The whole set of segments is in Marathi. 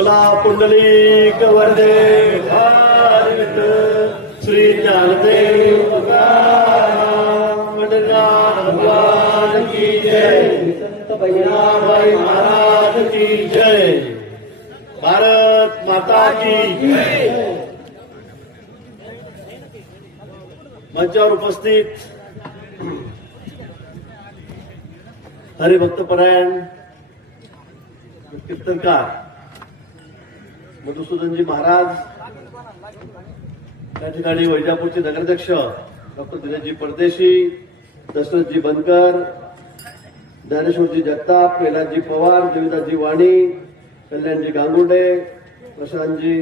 बोला पुंडलिक वरदे भारत श्री ज्ञानदेव तुकाराम भगवान की जय। संत बहिणाबाई महाराज की जय। भारत माता की जय। मंचावर उपस्थित हरिभक्तपरायण कीर्तनकार मधुसूदनजी महाराज, त्या ठिकाणी वैजापूरचे नगराध्यक्ष डॉक्टर दिनेशजी परदेशी, दशरथजी बनकर, ज्ञानेश्वरजी जगताप, कैलासजी पवार, देवीदासजी वाणी, कल्याणजी गांगुर्डे, प्रशांतजी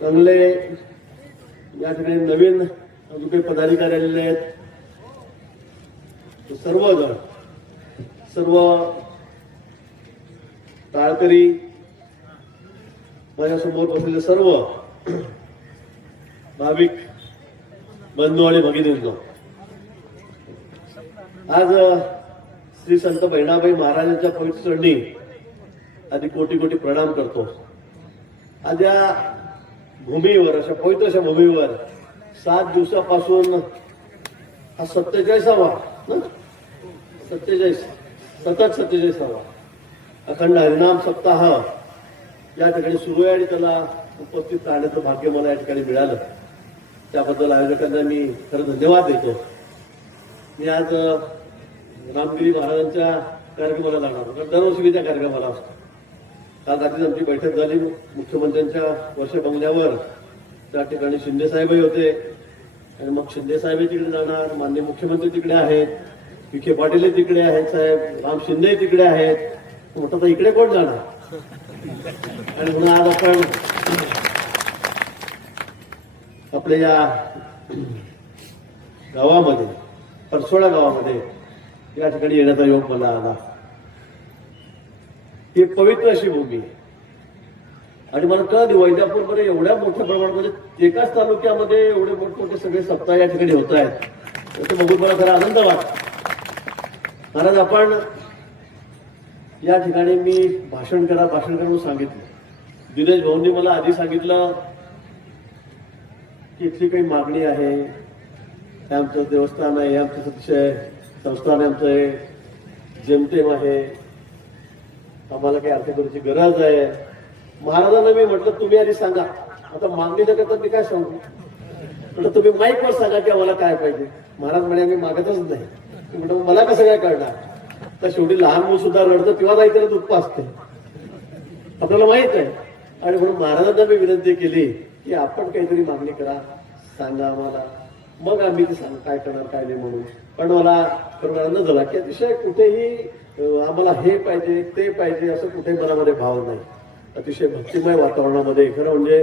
कंगले, या ठिकाणी नवीन अजून काही पदाधिकारी आलेले आहेत, सर्वजण, सर्व टाळकरी, माझ्यासमोर बसलेले सर्व भाविक बंधू आणि भगिनींनो, आज श्री संत बहिणाबाई महाराजांच्या पवित्र चरणी आधी कोटी कोटी प्रणाम करतो। आज या भूमीवर, अशा पवित्र अशा भूमीवर 7 दिवसापासून हा 47वा 47 सतत 47वा अखंड हरिनाम सप्ताह या ठिकाणी सुरू आहे आणि त्याला उपस्थित राहण्याचं भाग्य मला या ठिकाणी मिळालं। त्याबद्दल आयोजकांना मी खरं धन्यवाद देतो। मी आज रामगिरी महाराजांच्या कार्यक्रमाला जाणार, कारण दरवर्षी मी त्या कार्यक्रमाला असतो। काल रात्री आमची बैठक झाली मुख्यमंत्र्यांच्या वर्ष बंगल्यावर, त्या ठिकाणी शिंदे साहेबही होते आणि मग शिंदे साहेब तिकडे जाणार, माननीय मुख्यमंत्री तिकडे आहेत, विखे पाटील तिकडे आहेत, साहेब राम शिंदे तिकडे आहेत, म्हटलं तर इकडे कोण जाणार। आणि म्हणून आज आपण आपल्या या गावामध्ये, परसोडा गावामध्ये या ठिकाणी येण्याचा योग मला आला। ही पवित्र अशी भूमी आणि मला कळलं वैजापूरमध्ये एवढ्या मोठ्या प्रमाणामध्ये एकाच तालुक्यामध्ये एवढे मोठमोठे सगळे सप्ताह या ठिकाणी होत आहेत, ते बघून मला खरा आनंद वाटतो। महाराज आपण या ठिकाणी मी भाषण करा म्हणून सांगितलं। दिनेश भाऊंनी मला आधी सांगितलं की इथली काही मागणी आहे, हे आमचं देवस्थान आहे, हे आमचं अतिशय संस्थान आहे, आमचं हे जेमतेम आहे, आम्हाला काही अर्थकरणाची गरज आहे। महाराजांना मी म्हटलं तुम्ही आधी सांगा, आता मागणी करता मी काय सांगू, म्हटलं तुम्ही माईकवर सांगा की आम्हाला काय पाहिजे। महाराज म्हणे मी मागतच नाही। म्हटलं मला कसं काय कळणार, तर शेवटी लहान मुलं सुद्धा रडतं तेव्हा नाही त्याला दुःख असते, आपल्याला माहित आहे। आणि म्हणून महाराजांना मी विनंती केली की आपण काहीतरी मागणी करा, सांगा आम्हाला, मग आम्ही ते सांग काय करणार काय नाही म्हणून। पण मला खरं आनंद झाला की अतिशय कुठेही आम्हाला हे पाहिजे ते पाहिजे असं कुठेही मनामध्ये भाव नाही। अतिशय भक्तिमय वातावरणामध्ये, खरं म्हणजे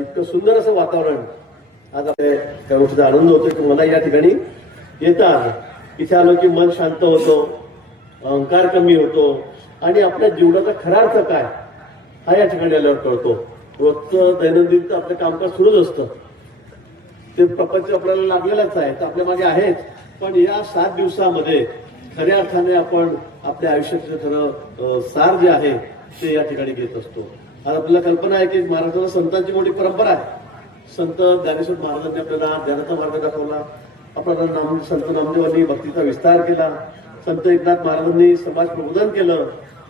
इतकं सुंदर असं वातावरण आज त्या गोष्टीचा आनंद होतो की मला या ठिकाणी येतात, इथे आलो की मन शांत होतो, अहंकार कमी होतो आणि आपल्या जीवनाचा खरा अर्थ काय हा या ठिकाणी आल्यावर कळतो। रोजचं दैनंदिन आपलं कामकाज सुरूच असतं, ते प्रपंच आपल्याला लागलेलंच आहे, तर आपल्या मागे आहेच, पण या 7 दिवसामध्ये खऱ्या अर्थाने आपण आपल्या आयुष्याचं खरं सार जे आहे ते या ठिकाणी घेत असतो। आज आपल्याला कल्पना आहे की महाराष्ट्राला संतांची मोठी परंपरा आहे। संत ज्ञानेश्वर महाराजांनी आपल्याला ज्ञानाचा मार्ग दाखवला, आपल्याला संत नामदेवांनी भक्तीचा विस्तार केला, संत एकनाथ महाराजांनी समाज प्रबोधन केलं,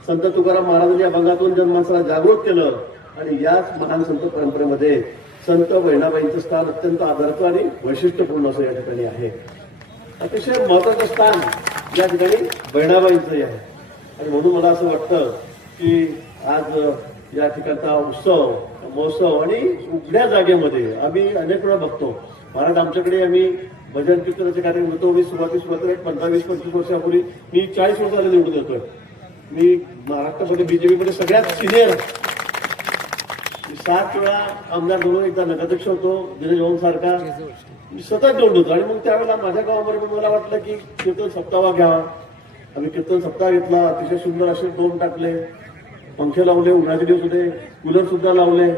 संत तुकाराम महाराजांनी अभंगातून जनमानसाला जागृत केलं आणि याच महान संत परंपरेमध्ये संत बहिणाबाईंचं स्थान अत्यंत आदराचं आणि वैशिष्ट्यपूर्ण असं या ठिकाणी आहे। अतिशय महत्वाचं स्थान या ठिकाणी बहिणाबाईंचंही आहे आणि म्हणून मला असं वाटतं की आज या ठिकाणचा उत्सव महोत्सव आणि उघड्या जागेमध्ये आम्ही अनेक वेळा बघतो। महाराज आमच्याकडे आम्ही भजन कीर्तनाचे कार्यक्रम होतो, मी सुरुवातीला 15-20-25 वर्षापूर्वी, मी 40 वर्षाला निवडून येतोय। मी महाराष्ट्रामध्ये बीजेपीमध्ये सगळ्यात सिनियर, 7 वेळा आमदार म्हणून एकदा नगराध्यक्ष होतो, दिनेश भाऊ सारखा मी सतत निवडून होतो। आणि मग त्यावेळेला माझ्या गावामध्ये मला वाटलं की कीर्तन सप्ताह घ्यावा, आम्ही कीर्तन सप्ताह घेतला, अतिशय सुंदर असे 2 टाकले, पंखे लावले, उन्हाचे दिवस होते, कूलर सुद्धा लावले।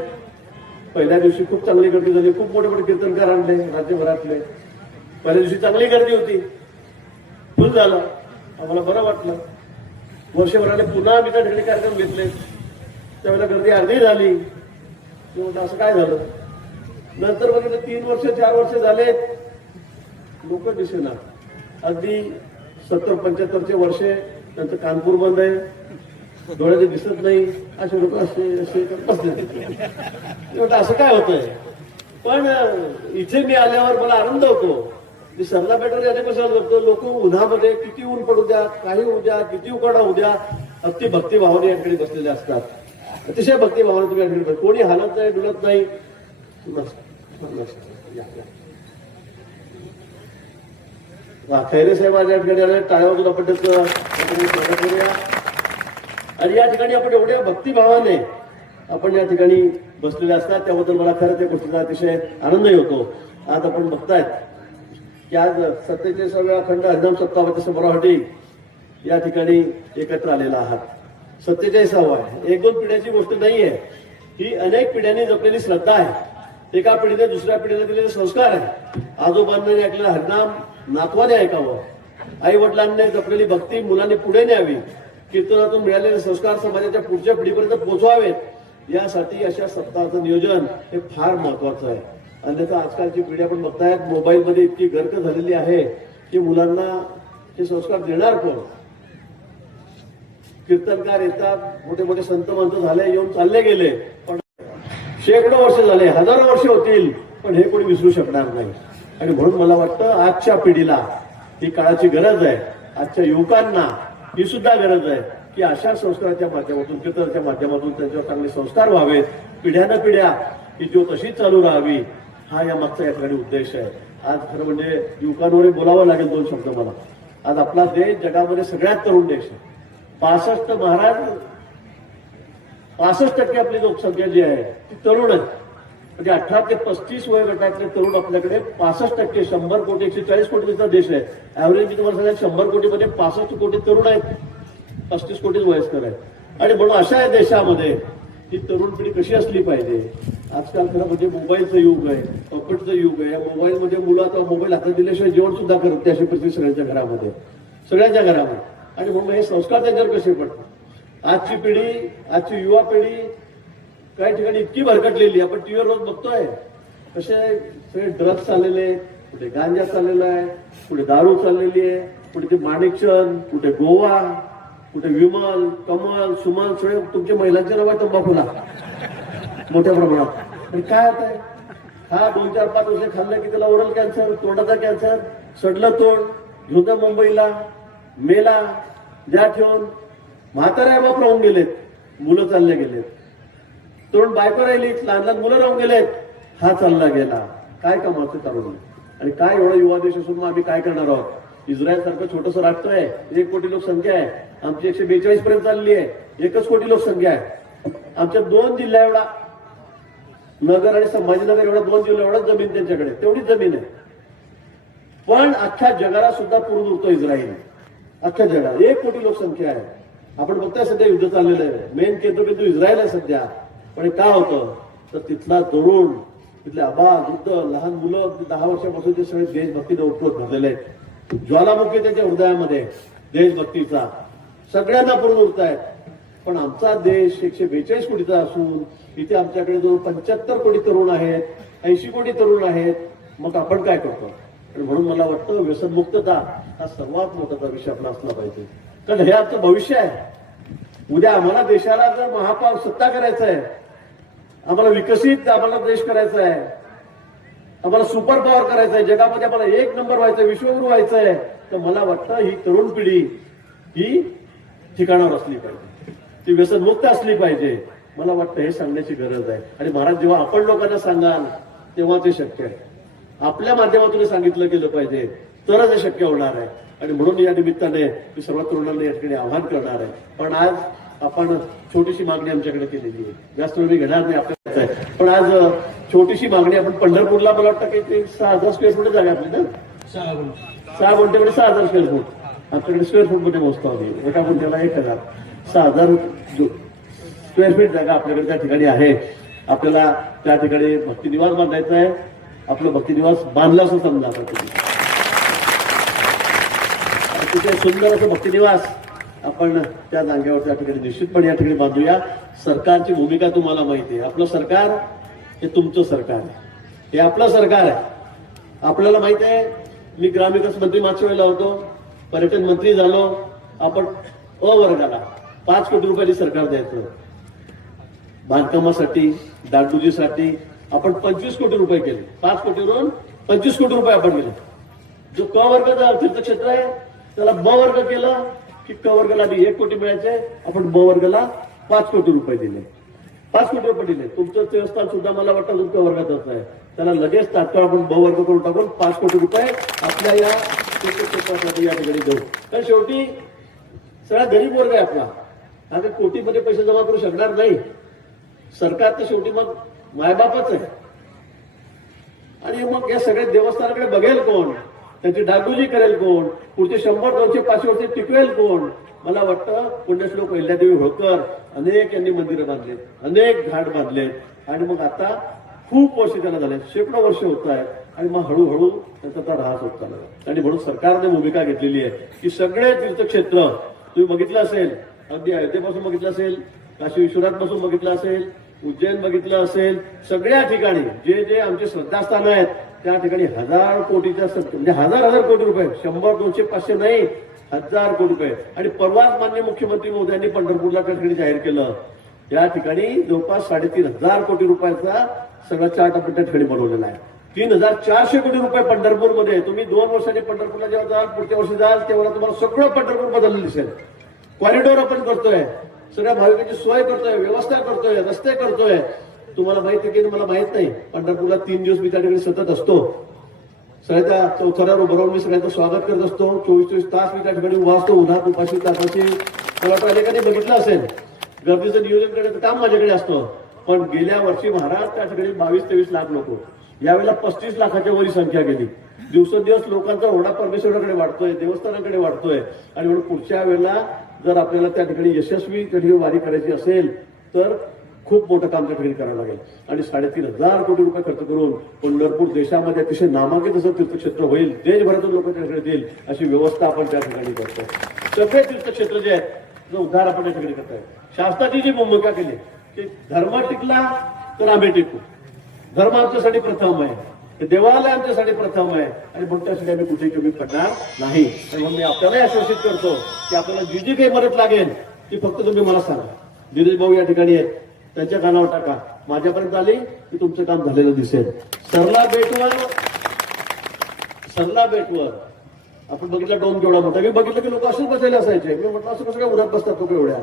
पहिल्या दिवशी खूप चांगली गर्दी झाली, खूप मोठे मोठे कीर्तनकार आणले राज्यभरातले। पहिल्या दिवशी चांगली गर्दी होती, फुल झालं, आम्हाला बरं वाटलं। वर्षभराने पुन्हा आम्ही त्या ठिकाणी कार्यक्रम घेतले त्यावेळेला गर्दी अर्धी झाली. मी म्हटलं असं काय झालं. नंतर बघितलं 3 वर्ष 4 वर्ष झाले लोक दिसेना. अगदी 70-75चे वर्षे त्यांचं कानपूर बंद आहे, डोळ्याचे दिसत नाही, असे लोक असे असे बसले. म्हटलं असं काय होतंय. पण इथे मी आल्यावर मला आनंद होतो. मी सरला पेठवर याने कसं करतो, लोक उन्हामध्ये किती ऊन पडू द्या, काही होऊ द्या, किती उकाडा होऊ द्या, अगदी भक्तिभावाने याकडे बसलेले असतात. अतिशय भक्तिभावाने तुम्ही याकडे कोणी हालत नाही, डुलत नाही. खैरे साहेब आज या ठिकाणी आले, टाळ्या वाजून आपण त्याचं स्वागत करूया. आणि या ठिकाणी आपण एवढ्या भक्तिभावाने आपण या ठिकाणी बसलेले असतात, त्याबद्दल मला खरं त्या गोष्टीचा अतिशय आनंदही होतो. आज आपण बघतायत की आज 47व्या अखंड हरिनाम सप्ताहाच्या समारोहासाठी या ठिकाणी एकत्र आलेला आहात. 47वा आहे, 1-2 पिढ्याची गोष्ट नाहीये. ही अनेक पिढ्यांनी जपलेली श्रद्धा आहे. एका पिढीने दुसऱ्या पिढीला दिलेले संस्कार आहे. आजोबांनी ऐकलेलं हरिनाम नातवाने ऐकावं, आई वडिलांनी जपलेली भक्ती मुलांनी पुढे न्यावी, कीर्तनातून मिळालेले संस्कार समाजाच्या पुढच्या पिढीपर्यंत पोहोचवावेत. यासाठी अशा सप्ताहाचं नियोजन हे फार महत्वाचं आहे. अन्यथा आजकालची पिढी आपण बघतायत मोबाईलमध्ये इतकी गर्क झालेली आहे की मुलांना हे संस्कार देणार कोण. कीर्तनकार येतात, मोठे मोठे संत मंत झाले, येऊन चालले गेले, पण शेकडो वर्ष झाले, हजारो वर्ष होतील, पण हे कोणी विसरू शकणार नाही. आणि म्हणून मला वाटतं आजच्या पिढीला ही काळाची गरज आहे. आजच्या युवकांना ही सुद्धा गरज आहे की अशा संस्काराच्या माध्यमातून, कीर्तनाच्या माध्यमातून त्यांच्यावर चांगले संस्कार व्हावेत. पिढ्यानं पिढ्या ही ज्योत तशीच चालू राहावी, हा या मागचा या ठिकाणी उद्देश आहे. आज खरं म्हणजे युवकांवरही बोलावं लागेल 2 शब्द मला. आज आपला देश जगामध्ये सगळ्यात तरुण देश आहे. 65% आपली लोकसंख्या जी आहे ती तरुण आहे. म्हणजे 18 ते 35 वय गटातले तरुण आपल्याकडे 65%, 100 कोटी 140 कोटीचा देश आहे. ऍव्हरेज मी तुम्हाला सांगेल 100 कोटीमध्ये 65 कोटी तरुण आहेत, 35 कोटीच वयस्कर आहेत. आणि म्हणून अशा या देशामध्ये ही तरुण पिढी कशी असली पाहिजे. आजकाल खरं म्हणजे मोबाईलचं युग आहे, कॉम्प्युटरचं युग आहे. या मोबाईलमध्ये मुलं आता मोबाईल हातात दिल्याशिवाय जेवण सुद्धा करत नाही, अशी परिस्थिती सगळ्यांच्या घरामध्ये, सगळ्यांच्या घरामध्ये. आणि म्हणून हे संस्कार त्यांच्यावर कसे पडतात. आजची पिढी, आजची युवा पिढी काही ठिकाणी इतकी भरकटलेली, आपण टीव्हीवर रोज बघतोय कसे सगळे ड्रग्स चाललेले आहेत, कुठे गांजा चाललेला आहे, कुठे दारू चाललेली आहे, कुठे ते माणिकचंद, कुठे गोवा, कुठे विमल, कमल, सुमन, सगळे तुमच्या महिलांचे नाव आहे तंबाखूला मोठ्या प्रमाणात. आणि काय होत आहे, हा 2-4-5 वर्ष खाल्लं की त्याला ओरल कॅन्सर, तोंडाचा कॅन्सर, सडलं तोंड, घेऊन जा मुंबईला, मेला, ज्या ठेवून म्हाताऱ्या बाप राहून गेलेत, मुलं चालले गेलेत, तरुण बायको राहिली, लहान लहान मुलं राहून गेलेत, हा चालला गेला. काय कमावतं तरुण. आणि काय एवढा युवा देश असून मग आम्ही काय करणार आहोत. इस्रायल सारखं छोटंसं राष्ट्र आहे, 1 कोटी लोकसंख्या आहे, आमची 142 पर्यंत चालली आहे, 1 कोटी लोकसंख्या आहे. आमच्या 2 जिल्ह्या एवढा, नगर आणि संभाजीनगर एवढा 2 जिल्हा एवढाच जमीन त्यांच्याकडे, तेवढीच जमीन आहे. पण अख्ख्या जगाला सुद्धा पुरून उरतो इस्रायल. अख्ख्या जगात 1 कोटी लोकसंख्या आहे. आपण बघताय सध्या युद्ध चाललेलं आहे, मेन केंद्रबिंदू इस्रायल आहे सध्या. पण काय होतं तर तिथला तरुण, तिथले आबाल, वृद्ध, लहान मुलं 10 वर्षापासून ते सगळे देशभक्तीने ओतप्रोत भरलेले आहेत. ज्वालामुखी त्यांच्या हृदयामध्ये देशभक्तीचा सगळ्यांना पुरून उरत आहेत. पण आमचा देश 142 कोटीचा असून इथे आमच्याकडे जो 75 कोटी तरुण आहेत, 80 कोटी तरुण आहेत. मग आपण काय करतो. आणि म्हणून मला वाटतं व्यसनमुक्तता हा सर्वात मोठा विषय आपला असला पाहिजे. कारण हे आमचं भविष्य आहे. उद्या आम्हाला देशाला जर महापाव सत्ता करायचं आहे, आम्हाला विकसित आम्हाला देश करायचा आहे, आम्हाला सुपर पॉवर करायचं आहे, जगामध्ये आम्हाला 1 नंबर व्हायचं आहे, विश्वगुरू व्हायचं आहे, तर मला वाटतं ही तरुण पिढी ही ठिकाणावर असली पाहिजे, ती व्यसनमुक्त असली पाहिजे. मला वाटतं हे सांगण्याची गरज आहे. आणि महाराज जेव्हा आपण लोकांना सांगाल तेव्हा ते शक्य आहे. आपल्या माध्यमातून सांगितलं गेलं पाहिजे तरच हे शक्य होणार आहे. आणि म्हणून या निमित्ताने मी सर्व तरुणांना या ठिकाणी आवाहन करणार आहे. पण आज आपण छोटीशी मागणी आमच्याकडे केलेली आहे, जास्त वेळ मी घेणार नाही आपल्याला. पण आज छोटीशी मागणी आपण पंढरपूरला, मला वाटतं की ते 6,000 स्क्वेअर फूट जागा आपली ना, 6 गुंठेमध्ये 6,000 स्क्वेअर फूट. आपल्याकडे स्क्वेअर फूट मध्ये मोजतो आम्ही, एका गुंठ्याला 1,000. 6,000 स्क्वेअर फीट जागा आपल्याकडे त्या ठिकाणी आहे. आपल्याला त्या ठिकाणी भक्तिनिवास बांधायचा आहे. आपलं भक्तिनिवास बांधलं असं समजा. तिथे सुंदर असं भक्तिनिवास आपण त्या जागेवर त्या ठिकाणी निश्चितपणे या ठिकाणी बांधूया. सरकारची भूमिका तुम्हाला माहिती आहे. आपलं सरकार हे तुमचं सरकार आहे, हे आपलं सरकार आहे. आपल्याला माहिती आहे, मी ग्रामविकास मंत्री मागच्या वेळेला होतो, पर्यटन मंत्री झालो. आपण अ वर्गाला 5 कोटी रुपयांनी सरकार द्यायचं. बांधकामासाठी, डागडुजीसाठी आपण 25 कोटी रुपये केले. 5 कोटीवरून 25 कोटी रुपये आपण केले. जो क वर्गाचा तीर्थक्षेत्र आहे त्याला ब वर्ग केलं की क वर्गाला 1 कोटी मिळायचे, आपण ब वर्गाला 5 कोटी रुपये दिले. 5 कोटी रुपये दिले. तुमचं देवस्थान सुद्धा मला वाटतं तुमच्या वर्गातच आहे. त्याला लगेच तात्काळ आपण ब वर्ग करून टाकून 5 कोटी रुपये आपल्या या तीर्थक्षेत्रासाठी या ठिकाणी देऊ. कारण शेवटी सगळा गरीब वर्ग आहे आपला. कारण कोटीमध्ये पैसे जमा करू शकणार नाही. सरकार तर शेवटी मग मायबापच आहे. आणि मग या सगळ्या देवस्थानाकडे बघेल कोण, त्यांची डागडुजी करेल कोण, पुढचे 100, 200, 500 वर्ष टिकवेल कोण. मला वाटतं पुण्यश्लोक अहिल्यादेवी होळकर अनेक यांनी मंदिरं बांधलेत, अनेक घाट बांधलेत आणि मग आता खूप वर्ष त्यांना झाले, शेकडो वर्ष होत आहेत आणि मग हळूहळू त्यांचा तो ऱ्हास होत चालला. आणि म्हणून सरकारने भूमिका घेतलेली आहे की सगळे तीर्थक्षेत्र तुम्ही बघितलं असेल, अगदी अयोध्येपासून बघितलं असेल, काशी विश्वनाथ पासून बघितलं असेल, उज्जैन बघितलं असेल, सगळ्या ठिकाणी जे जे आमचे श्रद्धास्थान आहेत त्या ठिकाणी 1000 कोटीच्या म्हणजे हजार कोटी रुपये, 100, 200, 500 नाही, 1000 कोटी रुपये. आणि परवाच माननीय मुख्यमंत्री महोदयांनी पंढरपूरला त्या ठिकाणी जाहीर केलं. या ठिकाणी जवळपास 3500 कोटी रुपयाचा सगळा चार्ट आपण त्या ठिकाणी बनवलेला आहे. 3400 कोटी रुपये पंढरपूरमध्ये. तुम्ही 2 वर्षांनी पंढरपूरला जेव्हा जाल, पुढच्या वर्षी जाल, तेव्हा तुम्हाला सगळं पंढरपूर बदललं दिसेल. कॉरिडॉर आपण करतोय, सगळ्या भाविकांची सोय करतोय, व्यवस्था करतोय, रस्ते करतोय. तुम्हाला माहिती आहे की मला माहित नाही, पंढरपूरला 3 दिवस मी त्या ठिकाणी सतत असतो. सगळ्या चौथऱ्यावर उभं मी सगळ्यांचं स्वागत करत असतो. 24 तास मी त्या ठिकाणी उभा असतो, उन्हात उपाशी तापाशी. मला वाटतं अनेकांनी बघितलं असेल, गर्दीचं नियोजन करण्याचं काम माझ्याकडे असतं. पण गेल्या वर्षी महाराज त्या ठिकाणी 22-23 लाख लोक, यावेळेला 35 लाखाच्या वरी संख्या गेली. दिवसेंदिवस लोकांचा ओढा परमेश्वराकडे वाढतोय, देवस्थानाकडे वाढतोय. आणि म्हणून पुढच्या वेळेला जर आपल्याला त्या ठिकाणी यशस्वी त्या ठिकाणी वारी करायची असेल तर खूप मोठं काम त्या ठिकाणी करावं लागेल. आणि 3500 कोटी रुपये खर्च करून पंढरपूर देशामध्ये अतिशय नामांकित असं तीर्थक्षेत्र होईल. देशभरातून लोक त्या ठिकाणी येतील अशी व्यवस्था आपण त्या ठिकाणी करतो. सगळे तीर्थक्षेत्र जे आहेत जो उद्धार आपण त्या ठिकाणी करतोय. शासनाची जी भूमिका केली की धर्म टिकला तर आम्ही टिकू. धर्म आमच्यासाठी प्रथम आहे, देवालय आमच्यासाठी प्रथम आहे आणि म्हणून त्यासाठी आम्ही कुठेही कमी पडणार नाही. आणि म्हणून मी आपल्यालाही आश्वासित करतो की आपल्याला जी जी काही मदत लागेल ती फक्त तुम्ही मला सांगा. दिनेश भाऊ या ठिकाणी आहेत, त्यांच्या कानावर टाका. माझ्यापर्यंत आली की तुमचं काम झालेलं दिसेल. सरला बेटवर आपण बघितलं डोम केवढा मोठा. मी बघितलं की लोक असेच बसायला असायचे. मी म्हटलं असं कसं काय उन्हात बसतात लोक एवढ्या.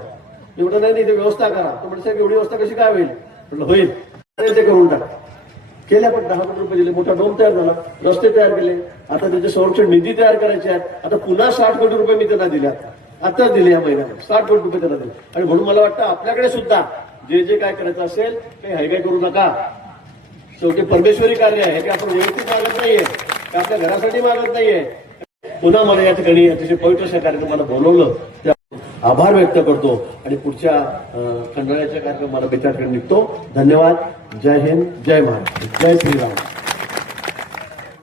मी म्हटलं नाही, व्यवस्था करा. तर म्हणजे साहेब एवढी व्यवस्था कशी काय होईल. म्हटलं होईल, ते करून टाका. केल्या. पण 10 कोटी रुपये दिले, मोठा डोम तयार झाला, रस्ते तयार केले. आता त्याचे संरक्षण निधी तयार करायचे आहेत. आता पुन्हा 60 कोटी रुपये मी त्यांना दिले. आता दिले या महिन्यात 60 कोटी रुपये त्यांना दिले. आणि म्हणून मला वाटतं आपल्याकडे सुद्धा जे जे काय करायचं असेल काही हायगाय करू नका. शेवटी परमेश्वरी कार्य आहे, हे आपण वैयक्तिक मागत नाहीये, की आपल्या घरासाठी मागत नाहीये. पुन्हा मला या ठिकाणी अतिशय पवित्र अशा कार्यक्रमाला बोलवलं, त्या आभार व्यक्त करतो आणि पुढच्या खंडाळ्याच्या कार्यक्रमाला मी त्या ठिकाणी निघतो. धन्यवाद. जय हिंद, जय महाराष्ट्र, जय श्रीराम.